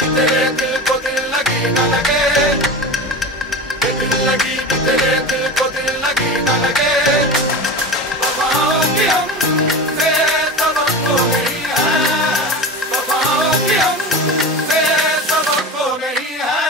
तेरे दिल को दिल लगी न लगे, दिल लगी तेरे दिल को दिल लगी न लगे। वफाओं की हमसे सबक खो गई है, वफाओं की हमसे सबक खो गई है।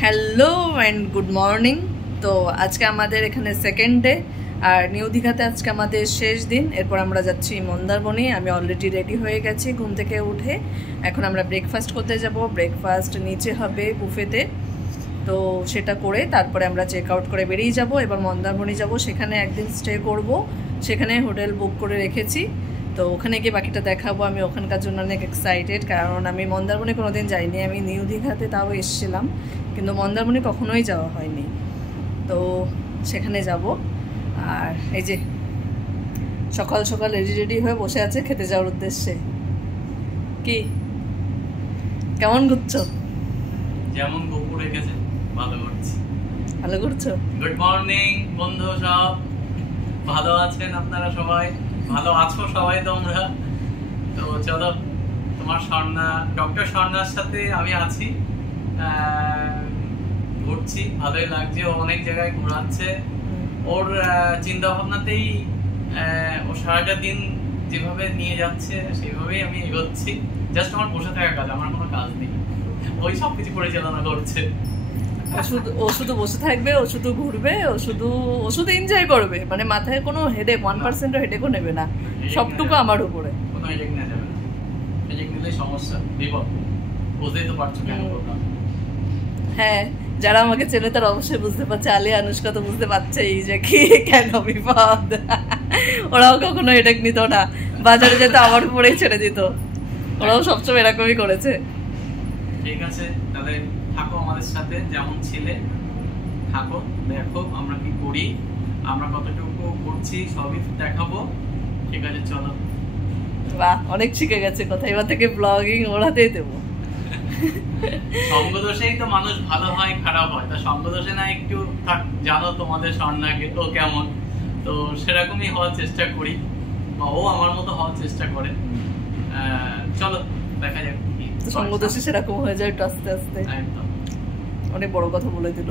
Hello and good morning. তো আজকে আমাদের এখানে সেকেন্ড ডে, আর নিউ দীঘাতে আজকে আমাদের শেষ দিন। এরপর আমরা যাচ্ছি মন্দারমণি। আমি অলরেডি রেডি হয়ে গেছি ঘুম থেকে উঠে। এখন আমরা ব্রেকফাস্ট করতে যাব। ব্রেকফাস্ট নিচে হবে বুফেতে, তো সেটা করে তারপরে আমরা চেক আউট করে বেরিয়ে যাব। এবার মন্দারমণি যাব, সেখানে একদিন স্টে করব। সেখানে হোটেল বুক করে রেখেছি, তো ওখানে গিয়ে বাকিটা দেখাবো। আমি ওখানকার জন্য অনেক এক্সাইটেড, কারণ আমি মন্দারমণি কোনোদিন যাইনি। আমি নিউ দীঘাতে তাও এসেছিলাম, কিন্তু মন্দারমণি কখনোই যাওয়া হয়নি। তো সেখানে যাব। আর এই যে সকাল সকাল রেডি হয়ে বসে আছে খেতে যাওয়ার উদ্দেশ্যে। কি কেমন ঘুরছো? যেমন গোপুর রেখেছে ভালো করছি। ভালো করছো? গুড মর্নিং বন্ধু, সব ভালো আছেন আপনারা? সবাই ভালো আছো সবাই তোমরা? তো চলো, তোমার স্বর্ণা, ডক্টর স্বর্ণার সাথে আমি আছি, ঘুরছি, ভালোই লাগছে। ও অনেক জায়গায় ঘোরাচ্ছে, ওর চিন্তা ভাবনাতেই ও সারাটা দিন যেভাবে নিয়ে যাচ্ছে সেভাবেই আমি এগোচ্ছি। জাস্ট আমার বসে থাকা কাজ, আমার কোনো কাজ নেই, ওই সব কিছু পরিচালনা করছে। ও শুধু বসে থাকবে, ও শুধু ঘুরবে, ও শুধু এনজয় করবে। মানে মাথায় কোনো হেডেক, 1%ও হেডেকও নেবে না, সবটুকু আমার উপরে। কোনো হেডেক নেওয়া যাবে না, হেডেক নিলেই সমস্যা, বিপদ। বুঝতেই তো পারছো কেন বললাম। হ্যাঁ, যারা আমাকে চেনে তারা অবশ্যই বুঝতে পারছে। আলী আনুষ্কা তো বুঝতে পারছেই যে কি কেন বিপদ। ওরাও কখনো হেডেক নিত না, বাজারে যেত আমার উপরেই ছেড়ে দিত। ওরাও সবসময় এরকমই করেছে। ঠিক আছে, তাহলে থাকো আমাদের সাথে, যেমন ছিলে থাকো, দেখো আমরা কি করি, আমরা কতটুকু করছি সবই দেখাবো। ঠিক আছে, চলো। বাহ, অনেক শিখে গেছে কথা। এবার থেকে ব্লগিং ওরাতেই দেবো। সঙ্গদোষেই তো মানুষ ভালো হয় খারাপ হয়, তা সঙ্গদোষে না একটু জানো তোমাদের স্বর্ণাকে ও কেমন, তো সেরকমই হওয়ার চেষ্টা করি, বা ও আমার মতো হওয়ার চেষ্টা করে। চলো দেখা যাক সঙ্গদোষে সেরকম হয়ে যায় একটু আস্তে আস্তে। একদম, অনেক বড় কথা বলে দিল।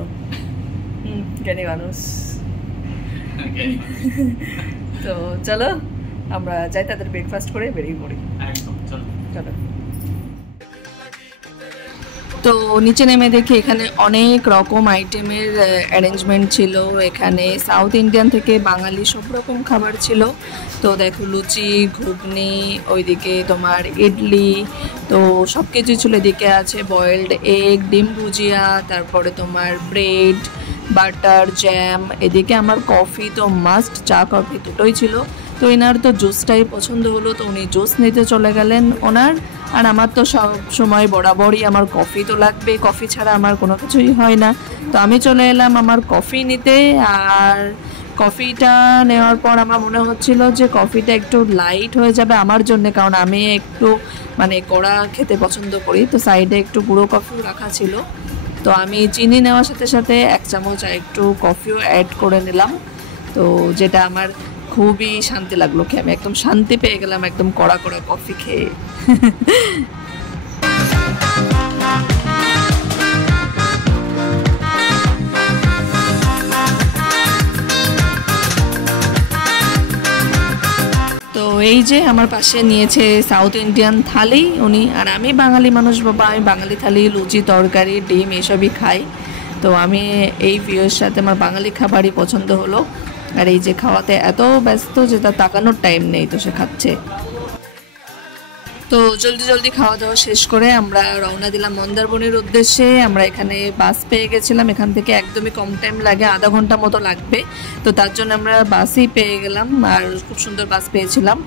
জ্ঞানী মানুষ। তো চলো আমরা যাই, তাদের ব্রেকফাস্ট করে বেরিয়ে পড়ি। একদম, চলো চলো। তো নিচে নেমে দেখি এখানে অনেক রকম আইটেমের অ্যারেঞ্জমেন্ট ছিল। এখানে সাউথ ইন্ডিয়ান থেকে বাঙালি সব রকম খাবার ছিল। তো দেখো লুচি, ঘুগনি, ওইদিকে তোমার ইডলি, তো সব কিছু ছিল। এদিকে আছে বয়েলড এগ, ডিম ভুজিয়া, তারপরে তোমার ব্রেড, বাটার, জ্যাম। এদিকে আমার কফি তো মাস্ট, চা কফি দুটোই ছিল। তো এনার তো জুসটাই পছন্দ হলো, তো উনি জুস নিতে চলে গেলেন ওনার। আর আমার তো সব সময় বরাবরই আমার কফি তো লাগবে, কফি ছাড়া আমার কোনো কিছুই হয় না। তো আমি চলে এলাম আমার কফি নিতে। আর কফিটা নেওয়ার পর আমার মনে হচ্ছিল যে কফিটা একটু লাইট হয়ে যাবে আমার জন্য, কারণ আমি একটু মানে কড়া খেতে পছন্দ করি। তো সাইডে একটু গুঁড়ো কফিও রাখা ছিল, তো আমি চিনি নেওয়ার সাথে সাথে 1 চামচ একটু কফিও অ্যাড করে নিলাম। তো যেটা আমার খুবই শান্তি লাগলো খেয়ে, আমি একদম শান্তি পেয়ে গেলাম একদম কড়া কড়া কফি খেয়ে। তো এই যে আমার পাশে নিয়েছে সাউথ ইন্ডিয়ান থালি উনি, আর আমি বাঙালি মানুষ বাবা, আমি বাঙালি থালি, লুচি, তরকারি, ডিম এসবই খাই। তো আমি এই ভিউয়ের সাথে আমার বাঙালি খাবারই পছন্দ হলো। আর এই যে খাওয়াতে এত ব্যস্ত যে তার তাকানোর টাইম নেই, তো সে খাচ্ছে। তো জলদি খাওয়া দাওয়া শেষ করে আমরা রওনা দিলাম মন্দারমণির উদ্দেশ্যে। আমরা এখানে বাস পেয়ে গেছিলাম, এখান থেকে একদমই কম টাইম লাগে, আধা ঘন্টা মতো লাগবে। তো তার জন্য আমরা বাসই পেয়ে গেলাম, আর খুব সুন্দর বাস পেয়েছিলাম।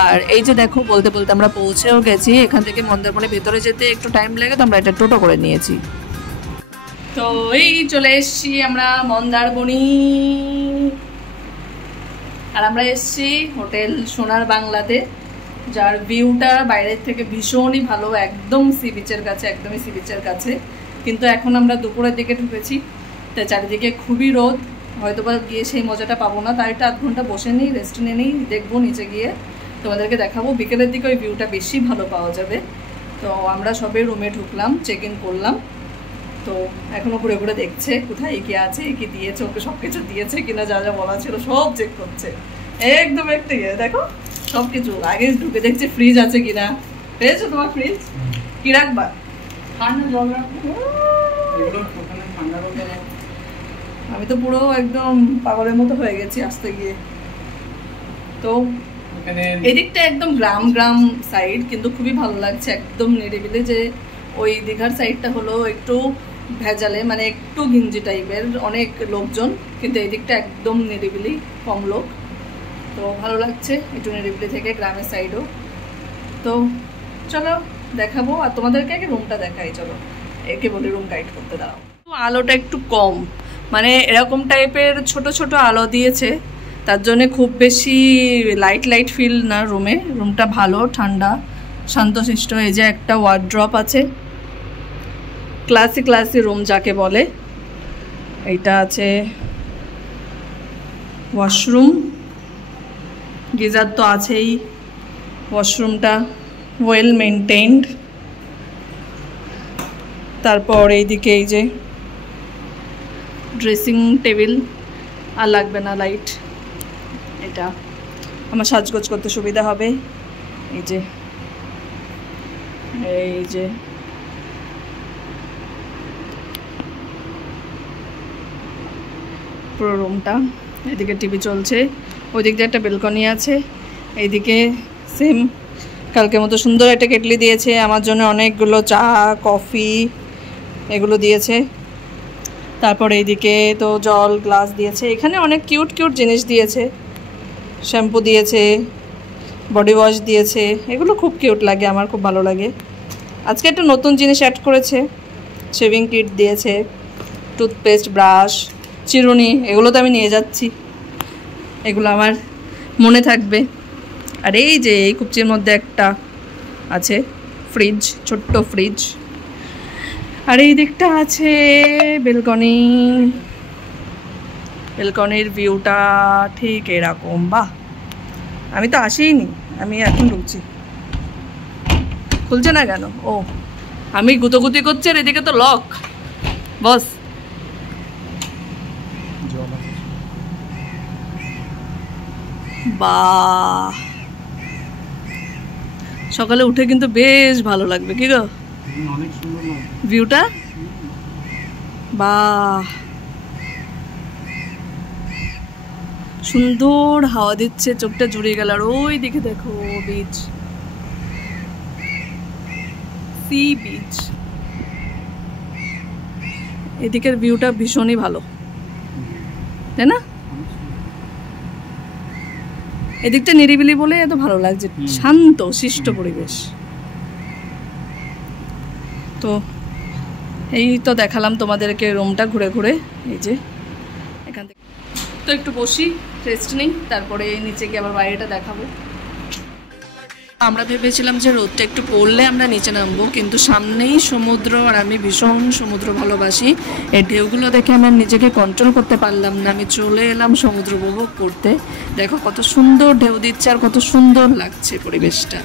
আর এই যে দেখো বলতে বলতে আমরা পৌঁছেও গেছি। এখান থেকে মন্দারমণির ভেতরে যেতে একটু টাইম লাগে, তো আমরা এটা টোটো করে নিয়েছি। তো এই চলে এসছি আমরা মন্দারমণি, আর আমরা এসছি হোটেল সোনার বাংলাতে, যার ভিউটা বাইরের থেকে ভীষণই ভালো, একদম সি বিচের কাছে, একদমই সি বিচের কাছে। কিন্তু এখন আমরা দুপুরের দিকে ঢুকেছি, তাই চারিদিকে খুবই রোদ, হয়তো বা গিয়ে সেই মজাটা পাবো না, তাই একটা আধ ঘন্টা বসে নিই, রেস্ট নিয়ে নিই, দেখবো নিচে গিয়ে তোমাদেরকে দেখাবো। বিকেলের দিকে ওই ভিউটা বেশি ভালো পাওয়া যাবে। তো আমরা সবে রুমে ঢুকলাম, চেক ইন করলাম, তো এখনো ঘুরে ঘুরে দেখছে কোথায় কি আছে, কি দিয়েছে, ওকে সব কিছু দিয়েছে কিনা, যা যা বলা ছিল সব চেক করছে একদম একটা ইয়ে। দেখো সব কিছু আগে ঢুকে দেখছে ফ্রিজ আছে কিনা, পেয়েছো তোমার ফ্রিজ? কি রাখবা? ঠান্ডা জল রাখবো। আমি তো পুরো একদম পাগলের মতো হয়ে গেছি আসতে গিয়ে। তো এদিকটা একদম গ্রাম গ্রাম সাইড, কিন্তু খুবই ভালো লাগছে, একদম নিরিবিলি। যে ওই দীঘার সাইডটা হলো একটু ভেজালে, মানে একটু ঘিঞ্জি টাইপের, অনেক লোকজন, কিন্তু এই দিকটা একদম নিরিবিলি, কম লোক। তো ভালো লাগছে একটু নিরিবিলি থেকে, গ্রামের সাইডও। তো চলো দেখাবো, আর তোমাদেরকে আগে রুমটা দেখাই। চলো একে বলি রুম গাইড করতে দাঁড়াও। আলোটা একটু কম, মানে এরকম টাইপের ছোট ছোট আলো দিয়েছে, তার জন্যে খুব বেশি লাইট লাইট ফিল না রুমে। রুমটা ভালো, ঠান্ডা, শান্তশিষ্ট। এই যে একটা ওয়ার্ড্রপ আছে, ক্লাসি ক্লাসি রুম যাকে বলে। এইটা আছে ওয়াশরুম, গিজার তো আছেই, ওয়াশরুমটা ওয়েল মেনটেইনড। তারপর এইদিকে এই যে ড্রেসিং টেবিল, আর লাগবে না লাইট, এটা আমার সাজগোজ করতে সুবিধা হবে। এই যে পুরো রুমটা, এদিকে টিভি চলছে, ওই দিক দিয়ে একটা বেলকনি আছে, এইদিকে সেম কালকের মতো সুন্দর একটা কেটলি দিয়েছে আমার জন্য, অনেকগুলো চা কফি এগুলো দিয়েছে। তারপর এইদিকে তো জল গ্লাস দিয়েছে, এখানে অনেক কিউট কিউট জিনিস দিয়েছে, শ্যাম্পু দিয়েছে, বডি ওয়াশ দিয়েছে, এগুলো খুব কিউট লাগে, আমার খুব ভালো লাগে। আজকে একটা নতুন জিনিস অ্যাড করেছে, শেভিং কিট দিয়েছে, টুথপেস্ট, ব্রাশ, চিরুনি, এগুলো তো আমি নিয়ে যাচ্ছি, এগুলো আমার মনে থাকবে। আর এই যে এই কুপচির মধ্যে একটা আছে ফ্রিজ, ছোট্ট ফ্রিজ। আর এই দিকটা আছে বেলকনি, বেলকনির ভিউটা ঠিক এরকম। বাহ, আমি তো আসিনি, আমি এখন ঢুকছি। খুলছে না কেন? ও আমি গুতোগুতি করছি, আর এদিকে তো লক। বস বাহ, সকালে উঠে কিন্তু বেশ ভালো লাগবে, কি গো ভিউটা? বাহ, সুন্দর হাওয়া দিচ্ছে, চোখটা জুড়িয়ে গেল। আর ওই দিকে দেখো বিচ, সি বিচ, এদিকের ভিউটা ভীষণই ভালো, তাই না? এদিকটা নিরিবিলি বলে এত ভালো লাগছে, শান্ত শিষ্ট পরিবেশ। তো এই তো দেখালাম তোমাদেরকে রুমটা ঘুরে ঘুরে। এই যে এখান থেকে তো একটু বসি, রেস্ট নিই, তারপরে নিচে গিয়ে আবার বাইরেটা দেখাবো। আমরা ভেবেছিলাম যে রোদটা একটু পড়লে আমরা নিচে নামবো, কিন্তু সামনেই সমুদ্র, আর আমি ভীষণ সমুদ্র ভালোবাসি। এই ঢেউগুলো দেখে আমার নিজেকে কন্ট্রোল করতে পারলাম না, আমি চলে এলাম সমুদ্র উপভোগ করতে। দেখো কত সুন্দর ঢেউ দিচ্ছে, আর কত সুন্দর লাগছে পরিবেশটা।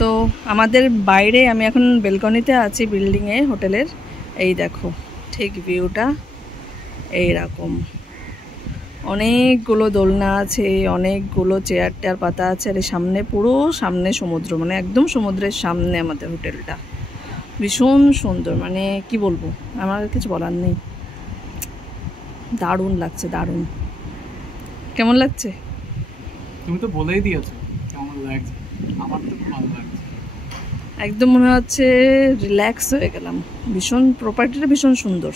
তো আমাদের বাইরে, আমি এখন বেলকনিতে আছি বিল্ডিংয়ে, হোটেলের। এই দেখো ঠিক ভিউটা এইরকম, অনেকগুলো দোলনা আছে, অনেকগুলো চেয়ার টেয়ার পাতা আছে, আর সামনে পুরো সামনে সমুদ্র, মানে একদম সমুদ্রের সামনে আমাদের হোটেলটা। ভীষণ সুন্দর, মানে কি বলবো, আমার কিছু বলার নেই, দারুণ লাগছে, দারুণ। কেমন লাগছে? তুমি তো বলেই দিয়েছো কেমন লাগছে, আমার তো খুব ভালো লাগছে। একদম মনে হচ্ছে রিল্যাক্স হয়ে গেলাম। ভীষণ প্রপার্টিটা ভীষণ সুন্দর,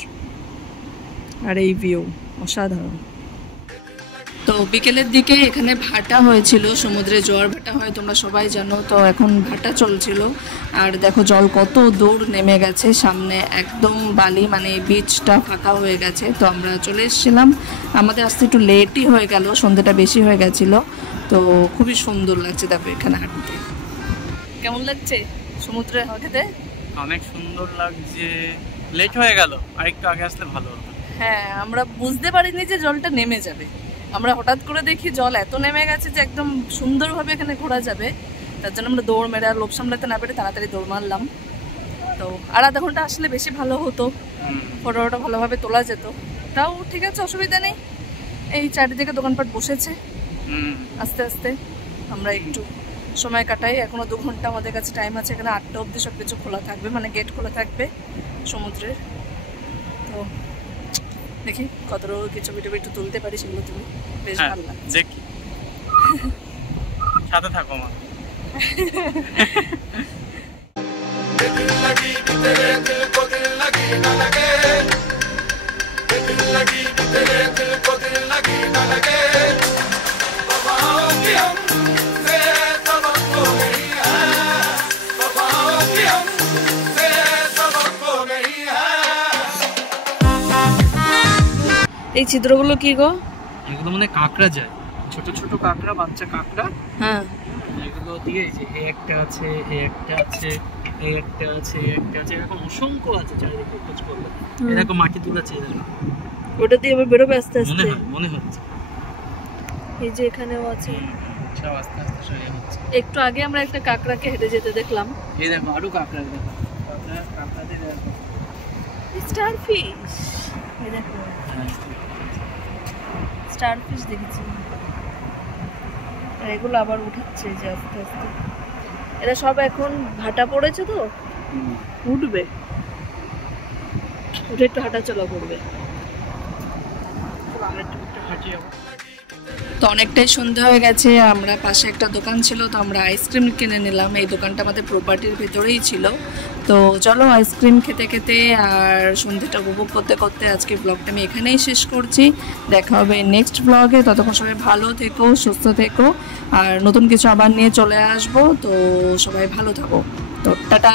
আর এই ভিউ অসাধারণ। তো বিকেলের দিকে এখানে ভাটা হয়েছিল, সমুদ্রে জোয়ার ভাটা হয় তোমরা সবাই জানো, তো এখন ভাটা চলছিল। আর দেখো জল কত দূর নেমে গেছে, সামনে একদম বালি, মানে বিচটা ফাঁকা হয়ে গেছে। তো আমরা চলে এসেছিলাম, আমাদের আসতে একটু লেটই হয়ে গেল, সন্ধ্যেটা বেশি হয়ে গেছিল। তো খুবই সুন্দর লাগছে দেখো এখানে হাঁটতে। কেমন লাগছে সমুদ্রে হাঁটতে? অনেক সুন্দর লাগছে। লেট হয়ে গেল, আরেকটু আগে আসলে ভালো হতো। হ্যাঁ, আমরা বুঝতে পারিনি যে জলটা নেমে যাবে। আমরা হঠাৎ করে দেখি জল এত নেমে গেছে যে একদম সুন্দরভাবে এখানে ঘোরা যাবে। তার জন্য আমরা দৌড় মেরে, আর লোভ সামলাতে না পেরে তাড়াতাড়ি দৌড় মারলাম। তো আর আধা ঘন্টা আসলে বেশি ভালো হতো, ফটোটা ভালোভাবে তোলা যেত। তাও ঠিক আছে, অসুবিধা নেই। এই চারিদিকে দোকানপাট বসেছে, আস্তে আস্তে আমরা একটু সময় কাটাই। এখনো 2 ঘন্টা আমাদের কাছে টাইম আছে। এখানে 8টা অবধি সব কিছু খোলা থাকবে, মানে গেট খোলা থাকবে সমুদ্রের। তো দেখি কত কিছু ভিডিও একটু তুলতে পারি, সেগুলো তুলি, বেশ ভালো লাগে। দেখি সাথে থাকো মা। दिल लगी भी तेरे दिल को दिल लगी न लगे, दिल लगी भी तेरे दिल को दिल लगी न लगे, वफाओं की हमसे तवक्को नहीं है, वफाओं की हमसे तवक्को नहीं है। এই ছিদ্রগুলো কি গো? এগুলো মানে কাঁকড়া যায়, ছোট ছোট কাঁকড়া, বাচ্চা কাঁকড়া। হ্যাঁ, এগুলো দিয়ে এই যে এই একটা আছে, এই একটা আছে, এই একটা আছে, এই একটা আছে, এরকম অসংখ্য আছে চারিদিকে খোঁজ করলে। এরকম মাটি তুলেছে, এরকম ওটা দিয়ে আবার বেরোবে আস্তে আস্তে, মনে হচ্ছে। এই যে এখানেও আছে, সব আস্তে আস্তে সরিয়ে হচ্ছে। একটু আগে আমরা একটা কাঁকড়াকে হেঁটে যেতে দেখলাম। এই দেখো আরো কাঁকড়া, দেখো কাঁকড়া দিয়ে দেখো স্টারফিশ, এই দেখো স্টারফিশ দেখেছি। আর এগুলো আবার উঠাচ্ছে যে আস্তে আস্তে। এরা সব এখন ভাটা পড়েছে, তো উঠবে, উঠে একটু হাঁটাচলা করবে। তো অনেকটাই সন্ধ্যা হয়ে গেছে, আমরা পাশে একটা দোকান ছিল, তো আমরা আইসক্রিম কিনে নিলাম। এই দোকানটা আমাদের প্রপার্টির ভেতরেই ছিল। তো চলো আইসক্রিম খেতে খেতে আর সন্ধ্যাটা উপভোগ করতে করতে আজকে ব্লগটা আমি এখানেই শেষ করছি। দেখা হবে নেক্সট ব্লগে। ততক্ষণ সবাই ভালো থেকো, সুস্থ থেকো, আর নতুন কিছু আবার নিয়ে চলে আসবো। তো সবাই ভালো থাকো। তো টাটা।